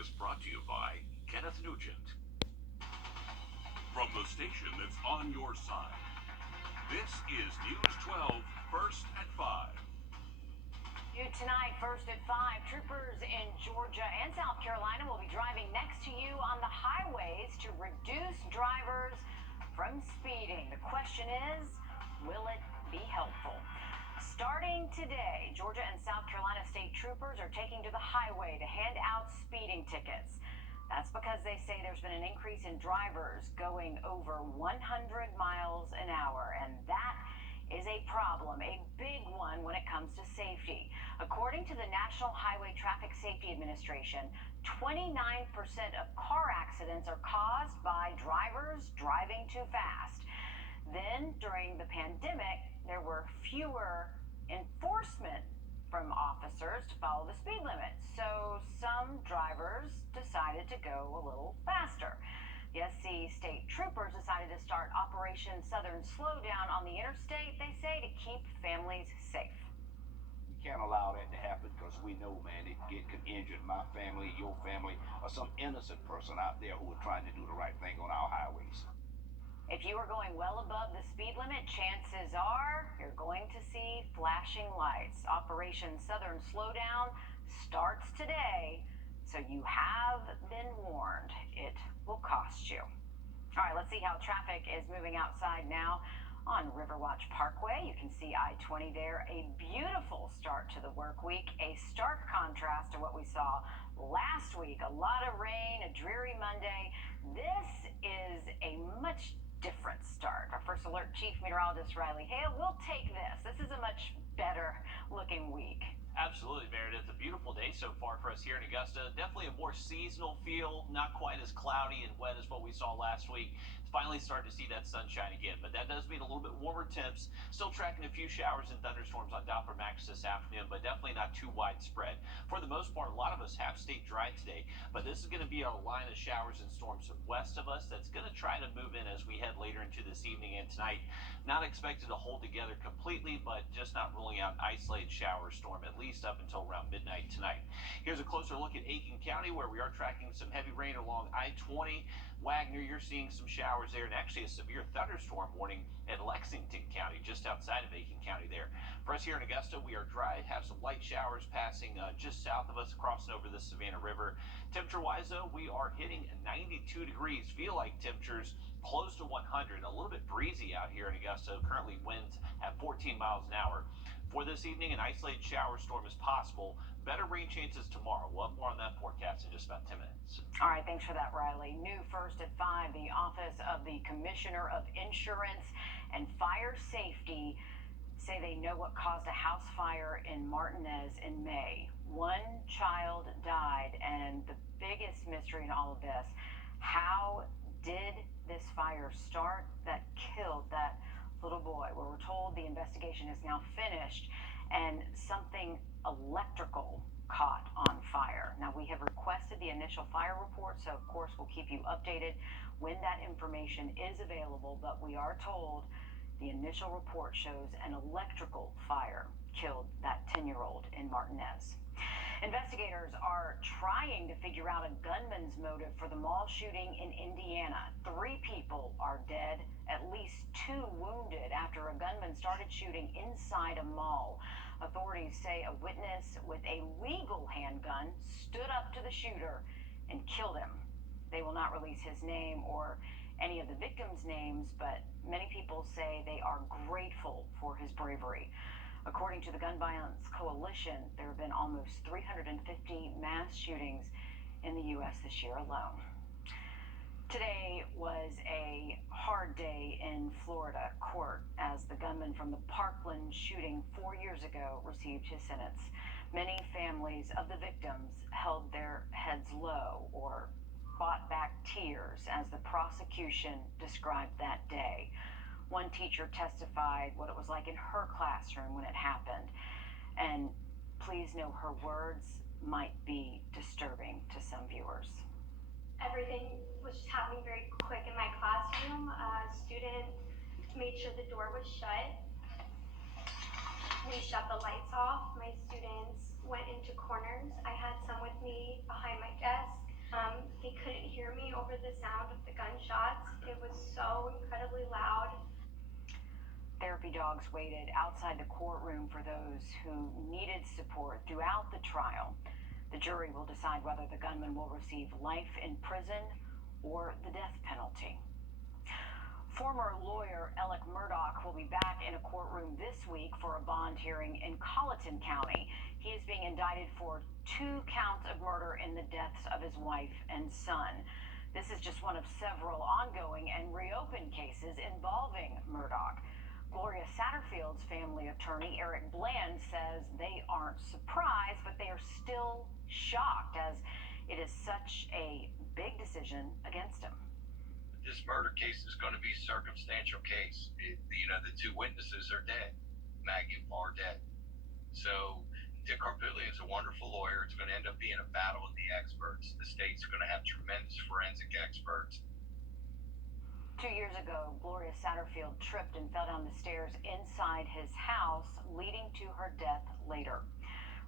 is brought to you by Kenneth Nugent. From the station that's on your side, this is News 12, First at 5. Tonight, First at 5, troopers in Georgia and South Carolina will be driving next to you on the highways to reduce drivers from speeding. The question is, will it be helpful? Starting today, Georgia and South Carolina state troopers are taking to the highway to hand out speeding tickets. That's because they say there's been an increase in drivers going over 100 miles an hour, and that is a problem, a big one when it comes to safety. According to the National Highway Traffic Safety Administration, 29% of car accidents are caused by drivers driving too fast. Then, during the pandemic, there were fewer enforcement from officers to follow the speed limit, so some drivers decided to go a little faster. The SC state troopers decided to start Operation Southern Slowdown on the interstate, they say, to keep families safe. We can't allow that to happen because we know, man, it could injure my family, your family, or some innocent person out there who are trying to do the right thing on our highways. If you are going well above the speed limit, chances are you're going to see flashing lights. Operation Southern Slowdown starts today, so you have been warned. It will cost you. All right, let's see how traffic is moving outside now on Riverwatch Parkway. You can see I-20 there. A beautiful start to the work week, a stark contrast to what we saw last week. A lot of rain, a dreary Monday. This is a much different start. Our first alert chief meteorologist Riley Hale will take this. This is a much better looking week. Absolutely, Meredith. A beautiful day so far for us here in Augusta. Definitely a more seasonal feel, not quite as cloudy and wet as what we saw last week. It's finally starting to see that sunshine again, but that does mean a little bit warmer temps. Still tracking a few showers and thunderstorms on Doppler Max this afternoon, but definitely not too widespread. For the most part, a lot of us have stayed dry today, but this is going to be a line of showers and storms west of us that's going to try to move in as we head later into this evening and tonight. Not expected to hold together completely, but just not ruling out isolated shower storm at least up until around midnight tonight. Here's a closer look at Aiken County, where we are tracking some heavy rain along I-20. Wagner, you're seeing some showers there, and actually a severe thunderstorm warning in Lexington County, just outside of Aiken County there. For us here in Augusta, we are dry, have some light showers passing just south of us, crossing over the Savannah River. Temperature-wise, though, we are hitting 92 degrees. Feel like temperatures close to 100. A little bit breezy out here in Augusta. Currently winds at 14 miles an hour. For this evening, an isolated shower storm is possible. Better rain chances tomorrow. We'll have more on that forecast in just about 10 minutes. All right, thanks for that, Riley. New First at 5, the Office of the Commissioner of Insurance and Fire Safety say they know what caused a house fire in Martinez in May. One child died, and the biggest mystery in all of this, how did this fire start that killed that little boy? Well, we're told the investigation is now finished and something electrical caught on fire. Now, we have requested the initial fire report, so of course we'll keep you updated when that information is available, but we are told the initial report shows an electrical fire killed that 10-year-old in Martinez. Investigators are trying to figure out a gunman's motive for the mall shooting in Indiana. 3 people are dead, at least 2 wounded after a gunman started shooting inside a mall. Authorities say a witness with a legal handgun stood up to the shooter and killed him. They will not release his name or any of the victims' names, but many people say they are grateful for his bravery. According to the Gun Violence Coalition, there have been almost 350 mass shootings in the U.S. this year alone. Today was a hard day in Florida court as the gunman from the Parkland shooting 4 years ago received his sentence. Many families of the victims held their heads low or fought back tears as the prosecution described that day. One teacher testified what it was like in her classroom when it happened. And please know her words might be disturbing to some viewers. Everything was just happening very quick in my classroom. A student made sure the door was shut. We shut the lights off. My students went into corners. I had some with me behind my desk. therapy dogs waited outside the courtroom for those who needed support throughout the trial. The jury will decide whether the gunman will receive life in prison or the death penalty. Former lawyer Alec Murdaugh will be back in a courtroom this week for a bond hearing in Colleton County. He is being indicted for 2 counts of murder in the deaths of his wife and son. This is just one of several ongoing and reopened cases involving Murdaugh. Gloria Satterfield's family attorney, Eric Bland, says they aren't surprised, but they are still shocked as it is such a big decision against him. This murder case is going to be a circumstantial case. The 2 witnesses are dead. Maggie and Paul are dead. So Dick Carpilli is a wonderful lawyer. It's going to end up being a battle of the experts. The state's going to have tremendous forensic experts. 2 years ago, Gloria Satterfield tripped and fell down the stairs inside his house, leading to her death later.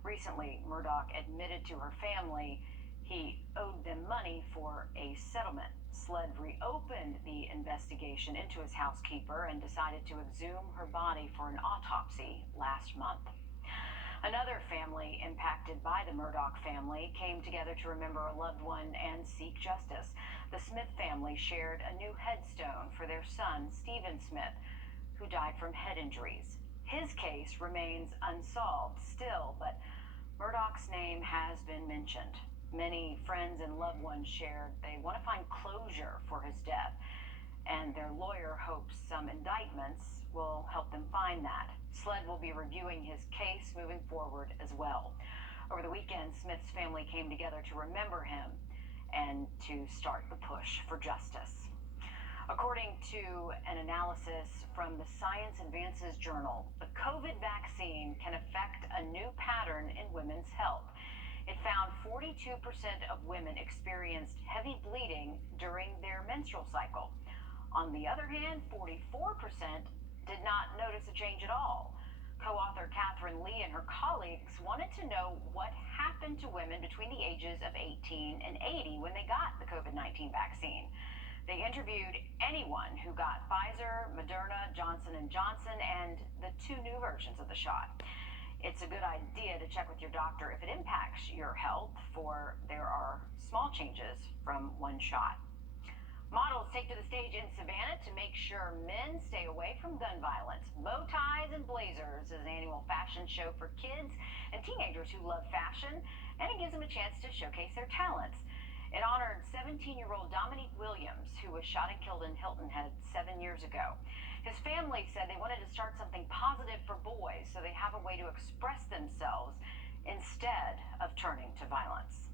Recently, Murdaugh admitted to her family he owed them money for a settlement. SLED reopened the investigation into his housekeeper and decided to exhume her body for an autopsy last month. Another family impacted by the Murdaugh family came together to remember a loved one and seek justice. The Smith family shared a new headstone for their son, Stephen Smith, who died from head injuries. His case remains unsolved still, but Murdaugh's name has been mentioned. Many friends and loved ones shared they want to find closure for his death, and their lawyer hopes some indictments will help them find that. SLED will be reviewing his case moving forward as well. Over the weekend, Smith's family came together to remember him and to start the push for justice. According to an analysis from the Science Advances Journal, the COVID vaccine can affect a new pattern in women's health. It found 42% of women experienced heavy bleeding during their menstrual cycle. On the other hand, 44% did not notice a change at all. Co-author Catherine Lee and her colleagues wanted to know what happened to women between the ages of 18 and 80 when they got the COVID-19 vaccine. They interviewed anyone who got Pfizer, Moderna, Johnson & Johnson, and the 2 new versions of the shot. It's a good idea to check with your doctor if it impacts your health, for there are small changes from one shot. Models take to the stage in Savannah to make sure men stay away from gun violence. Bow ties and blazers is an annual fashion show for kids and teenagers who love fashion, and it gives them a chance to showcase their talents. It honored 17-year-old Dominique Williams, who was shot and killed in Hilton Head 7 years ago. His family said they wanted to start something positive for boys so they have a way to express themselves instead of turning to violence.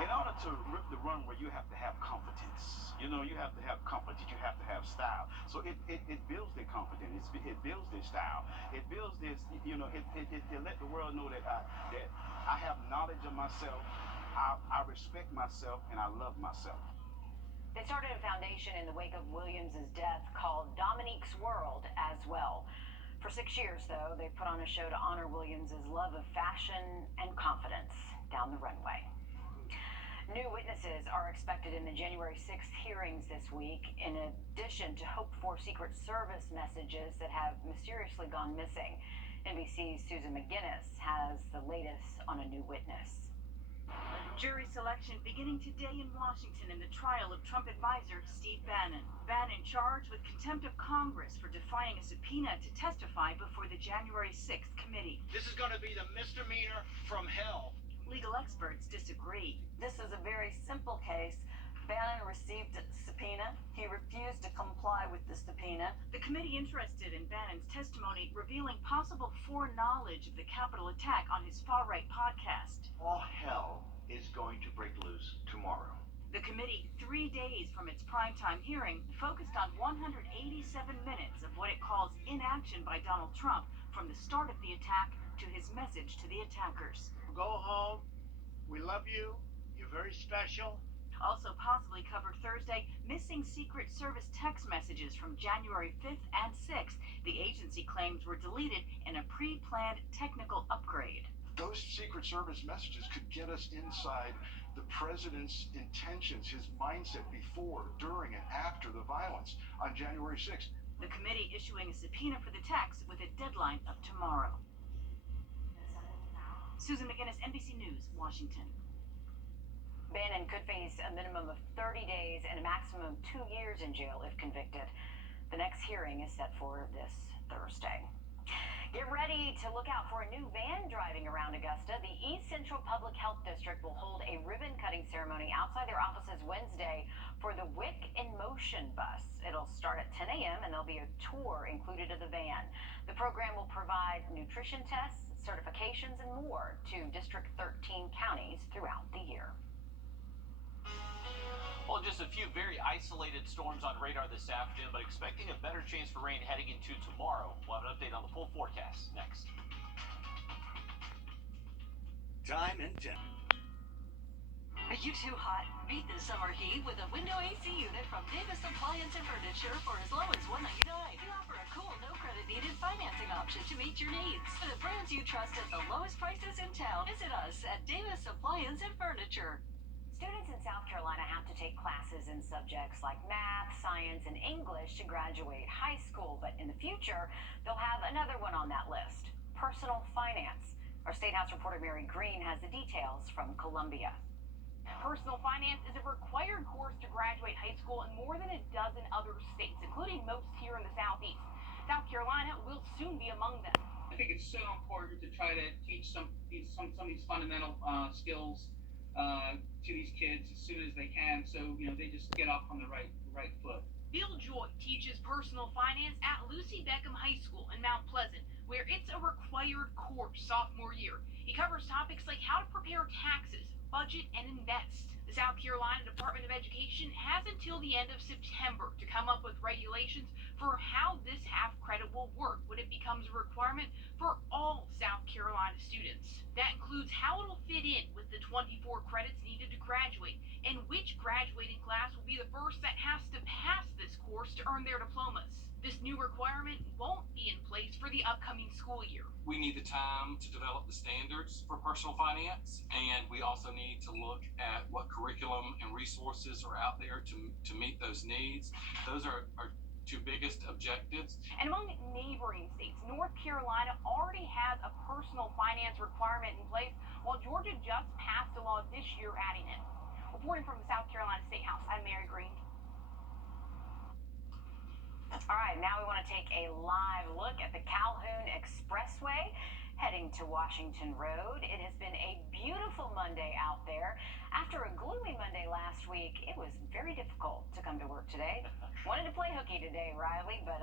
In order to rip the runway, you have to have confidence. You have to have confidence. You have to have style. So it builds their confidence. It builds their style. It builds this. It let the world know that I have knowledge of myself. I respect myself and I love myself. They started a foundation in the wake of Williams' death called Dominique's World as well. For 6 years, though, they put on a show to honor Williams' love of fashion and confidence down the runway. New witnesses are expected in the January 6th hearings this week, in addition to hoped-for Secret Service messages that have mysteriously gone missing. NBC's Susan McGinnis has the latest on a new witness. Jury selection beginning today in Washington in the trial of Trump advisor Steve Bannon. Bannon charged with contempt of Congress for defying a subpoena to testify before the January 6th committee. This is going to be the misdemeanor from hell. Legal experts disagree. This is a very simple case. Bannon received a subpoena. He refused to comply with the subpoena. The committee interested in Bannon's testimony revealing possible foreknowledge of the Capitol attack on his far-right podcast. All hell is going to break loose tomorrow. The committee, 3 days from its primetime hearing, focused on 187 minutes of what it calls inaction by Donald Trump from the start of the attack to his message to the attackers. Go home. We love you. You're very special. Also possibly covered Thursday, missing Secret Service text messages from January 5th and 6th. The agency claims were deleted in a pre-planned technical upgrade. Those Secret Service messages could get us inside the president's intentions, his mindset before, during, and after the violence on January 6th. The committee issuing a subpoena for the text with a deadline of tomorrow. Susan McGinnis, NBC News, Washington. Bannon could face a minimum of 30 days and a maximum of 2 years in jail if convicted. The next hearing is set for this Thursday. Get ready to look out for a new van driving around Augusta. The East Central Public Health District will hold a ribbon-cutting ceremony outside their offices Wednesday for the WIC in Motion bus. It'll start at 10 a.m. and there'll be a tour included in the van. The program will provide nutrition tests, certifications, and more to District 13 counties throughout the year. Well, just a few very isolated storms on radar this afternoon, but expecting a better chance for rain heading into tomorrow. We'll have an update on the full forecast next. Time and temp. Are you too hot? Beat the summer heat with a window AC unit from Davis Appliance and Furniture for as low as $199. We offer a cool, no credit needed financing option to meet your needs. For the brands you trust at the lowest prices in town, visit us at Davis Appliance and Furniture. Students in South Carolina have to take classes in subjects like math, science, and English to graduate high school, but in the future, they'll have another one on that list, personal finance. Our State House reporter Mary Green has the details from Columbia. Personal finance is a required course to graduate high school in more than a dozen other states, including most here in the Southeast. South Carolina will soon be among them. I think it's so important to try to teach some of these fundamental skills to these kids as soon as they can, so they just get off on the right foot. Bill Joy teaches personal finance at Lucy Beckham High School in Mount Pleasant, where it's a required course sophomore year. He covers topics like how to prepare taxes, budget, and invest. The South Carolina Department of Education has until the end of September to come up with regulations for how this half credit will work when it becomes a requirement for all South Carolina students. That includes how it'll fit in with the 24 credits needed to graduate, and which graduating class will be the first that has to pass this course to earn their diplomas. This new requirement won't be in place for the upcoming school year. We need the time to develop the standards for personal finance, and we also need to look at what curriculum and resources are out there to meet those needs. Those are our two biggest objectives. And among neighboring states, North Carolina already has a personal finance requirement in place, while Georgia just passed a law this year adding it. Reporting from the South Carolina State House, I'm Mary Green. All right, now we want to take a live look at the Calhoun Expressway heading to Washington Road. It has been a beautiful Monday out there. After a gloomy Monday last week, it was very difficult to come to work today. Wanted to play hooky today, Riley, but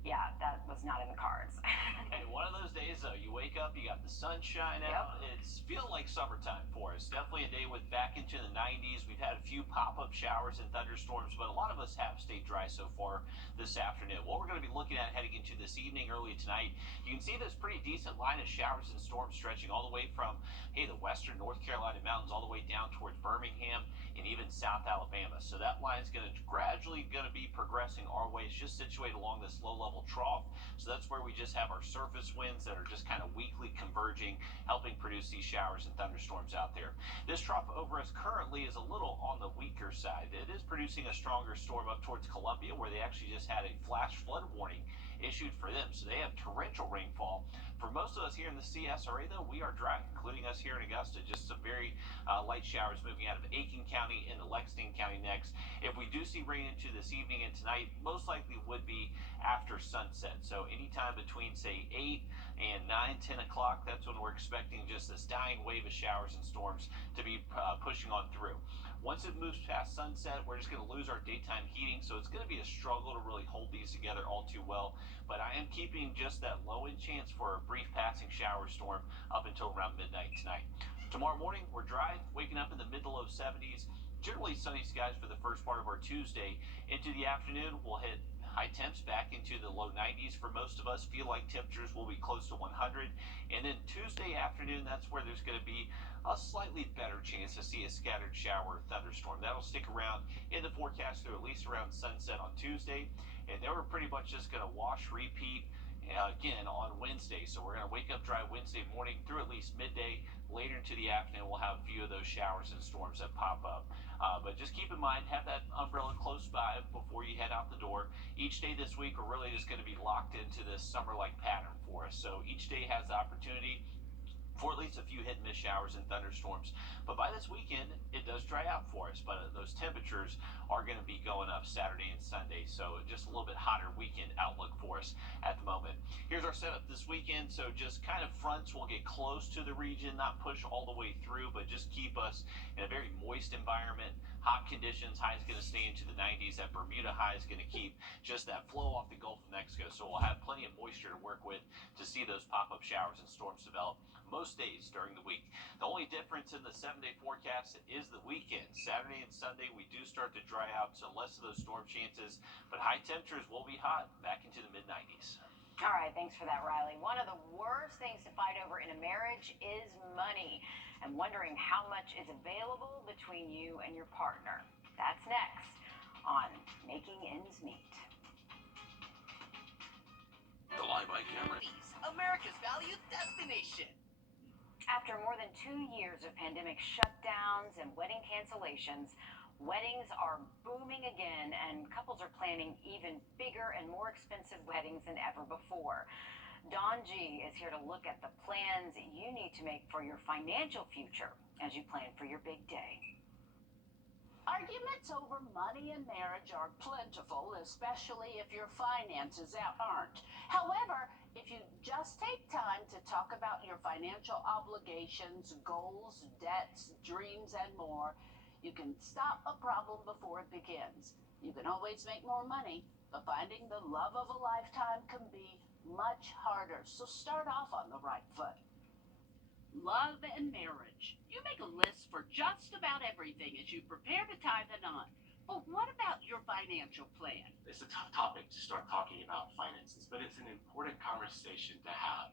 yeah, that was not in the cards. Hey, one of those days though, you wake up, you got the sunshine out. It's feeling like summertime for us. Definitely a day with back into the 90s. We've had a few pop-up showers and thunderstorms, but a lot of us have stayed dry so far this afternoon. What we're going to be looking at heading into this evening, early tonight, you can see this pretty decent line of showers and storms stretching all the way from, hey, the western North Carolina mountains all the way down towards Birmingham and even South Alabama. So that line is going to gradually be progressing our way. It's just situated along this low-level trough. So that's where we just have our surface winds that are just kind of weakly converging, helping produce these showers and thunderstorms out there. This trough over us currently is a little on the weaker side. It is producing a stronger storm up towards Columbia, where they actually just had a flash flood warning issued for them. So they have torrential rainfall. For most of us here in the CSRA, though, we are dry, including us here in Augusta. Just some very light showers moving out of Aiken County into Lexington County next. If we do see rain into this evening and tonight, most likely would be after sunset. So anytime between, say, 8 and 9, 10 o'clock, that's when we're expecting just this dying wave of showers and storms to be pushing on through. Once it moves past sunset, we're just going to lose our daytime heating, so it's going to be a struggle to really hold these together all too well. But I am keeping just that low-end chance for a brief passing shower storm up until around midnight tonight. Tomorrow morning, we're dry, waking up in the mid to low 70s. Generally sunny skies for the first part of our Tuesday. Into the afternoon, we'll hit high temps back into the low 90s for most of us. Feel like temperatures will be close to 100. And then Tuesday afternoon, that's where there's going to be a slightly better chance to see a scattered shower or thunderstorm. That'll stick around in the forecast through at least around sunset on Tuesday. And then we're pretty much just going to wash, repeat again on Wednesday. So we're going to wake up dry Wednesday morning through at least midday. later into the afternoon, we'll have a few of those showers and storms that pop up. But just keep in mind, have that umbrella close by before you head out the door. Each day this week, we're really just going to be locked into this summer-like pattern for us. So each day has the opportunity for at least a few hit and miss showers and thunderstorms. But by this weekend, it does dry out for us. But those temperatures are going to be going up Saturday and Sunday. So just a little bit hotter weekend outlook for us at the moment. Here's our setup this weekend. So just kind of fronts will get close to the region, not push all the way through, but just keep us in a very moist environment. Hot conditions, high is going to stay into the 90s. That Bermuda high is going to keep just that flow off the Gulf of Mexico. So we'll have plenty of moisture to work with to see those pop-up showers and storms develop most days during the week. The only difference in the 7-day forecast is the weekend. Saturday and Sunday, we do start to dry out, so less of those storm chances, but high temperatures will be hot back into the mid-90s. All right, thanks for that, Riley. One of the worst things to fight over in a marriage is money and wondering how much is available between you and your partner. That's next on Making Ends Meet. The Live by Camera. America's value destination. After more than 2 years of pandemic shutdowns and wedding cancellations, weddings are booming again, and couples are planning even bigger and more expensive weddings than ever before. Dawn G is here to look at the plans you need to make for your financial future as you plan for your big day. Arguments over money and marriage are plentiful, especially if your finances aren't. However, if you just take time to talk about your financial obligations, goals, debts, dreams, and more, you can stop a problem before it begins. You can always make more money, but finding the love of a lifetime can be much harder. So start off on the right foot. Love and marriage. You make a list for just about everything as you prepare to tie the knot. But what about your financial plan? It's a tough topic to start talking about finances, but it's an important conversation to have.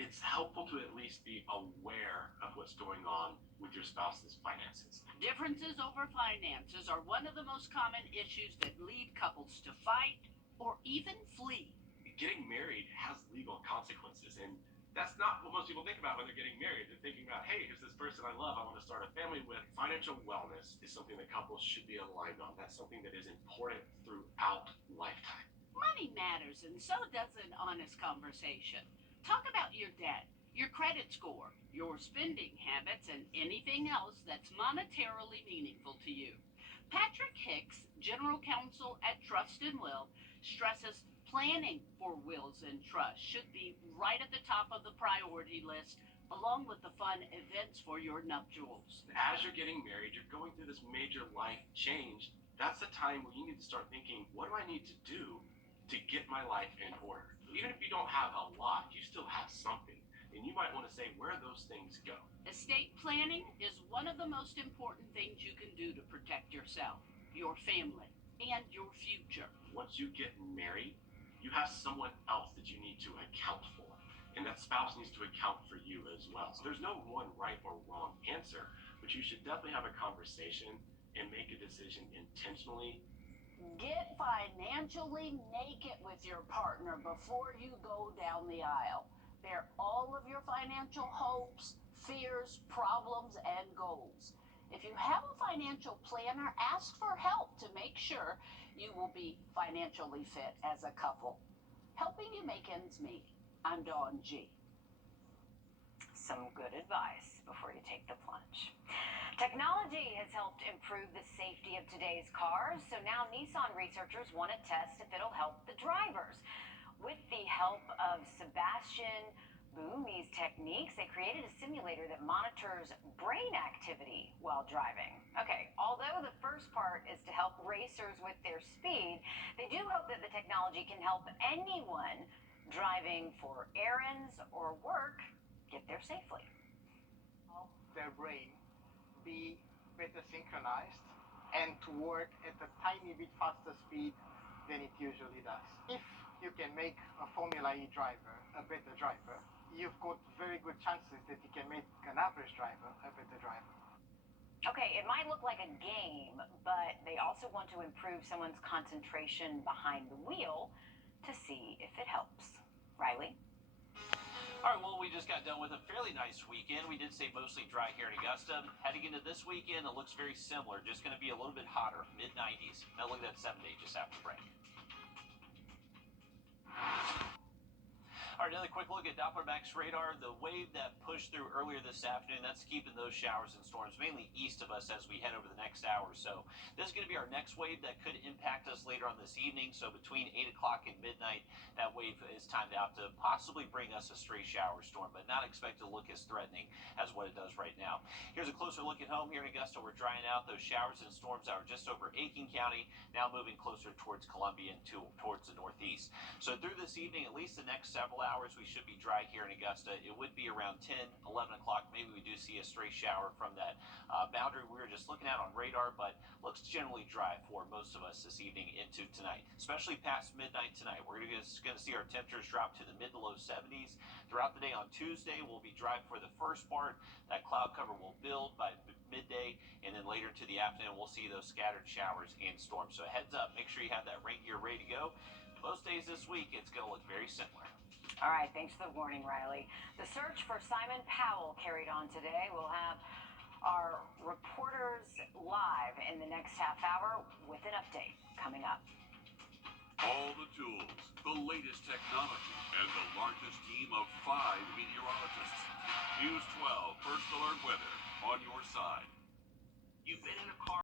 It's helpful to at least be aware of what's going on with your spouse's finances. Differences over finances are one of the most common issues that lead couples to fight or even flee. Getting married has legal consequences, and that's not what most people think about when they're getting married. They're thinking about, hey, here's this person I love, I want to start a family with. Financial wellness is something that couples should be aligned on. That's something that is important throughout lifetime. Money matters, and so does an honest conversation. Talk about your debt, your credit score, your spending habits, and anything else that's monetarily meaningful to you. Patrick Hicks, General Counsel at Trust and Will, stresses planning for wills and trusts should be right at the top of the priority list, along with the fun events for your nuptials. As you're getting married, you're going through this major life change. That's the time where you need to start thinking, what do I need to do to get my life in order? Even if you don't have a lot, you still have something. And you might want to say, where those things go. Estate planning is one of the most important things you can do to protect yourself, your family, and your future. Once you get married, you have someone else that you need to account for. And that spouse needs to account for you as well. So there's no one right or wrong answer, but you should definitely have a conversation and make a decision intentionally. Get financially naked with your partner before you go down the aisle. Bear all of your financial hopes, fears, problems, and goals. If you have a financial planner, ask for help to make sure you will be financially fit as a couple. Helping you make ends meet. I'm Dawn G. Some good advice before you take the plunge. Technology has helped improve the safety of today's cars, so now Nissan researchers want to test if it'll help the drivers. With the help of Sebastian Bumi's techniques, they created a simulator that monitors brain activity while driving. Okay, although the first part is to help racers with their speed, they do hope that the technology can help anyone driving for errands or work get there safely. Their brain be better synchronized and to work at a tiny bit faster speed than it usually does. If you can make a Formula E driver a better driver, you've got very good chances that you can make an average driver a better driver. Okay, it might look like a game, but they also want to improve someone's concentration behind the wheel to see if it helps. Riley? All right, well, we just got done with a fairly nice weekend. We did say mostly dry here in Augusta. Heading into this weekend, it looks very similar. Just going to be a little bit hotter, mid-90s. Now look at that 7-day just after the break. All right, another quick look at Doppler Max radar. The wave that pushed through earlier this afternoon, that's keeping those showers and storms mainly east of us as we head over the next hour or so. This is going to be our next wave that could impact us later on this evening. So between 8 o'clock and midnight, that wave is timed out to possibly bring us a stray shower storm, but not expected to look as threatening as what it does right now. Here's a closer look at home here in Augusta. We're drying out those showers and storms that are just over Aiken County, now moving closer towards Columbia and towards the northeast. So through this evening, at least the next several hours, we should be dry here in Augusta. It would be around 10, 11 o'clock. Maybe we do see a stray shower from that boundary we were just looking at on radar, but looks generally dry for most of us this evening into tonight, especially past midnight tonight. We're going to see our temperatures drop to the mid to low 70s. Throughout the day on Tuesday, we'll be dry for the first part. That cloud cover will build by midday, and then later to the afternoon, we'll see those scattered showers and storms. So heads up, make sure you have that rain gear ready to go. Most days this week, it's going to look very similar. All right, thanks for the warning, Riley. The search for Simon Powell carried on today. We'll have our reporters live in the next half hour with an update coming up. All the tools, the latest technology, and the largest team of 5 meteorologists. News 12 First Alert Weather on your side. You've been in a car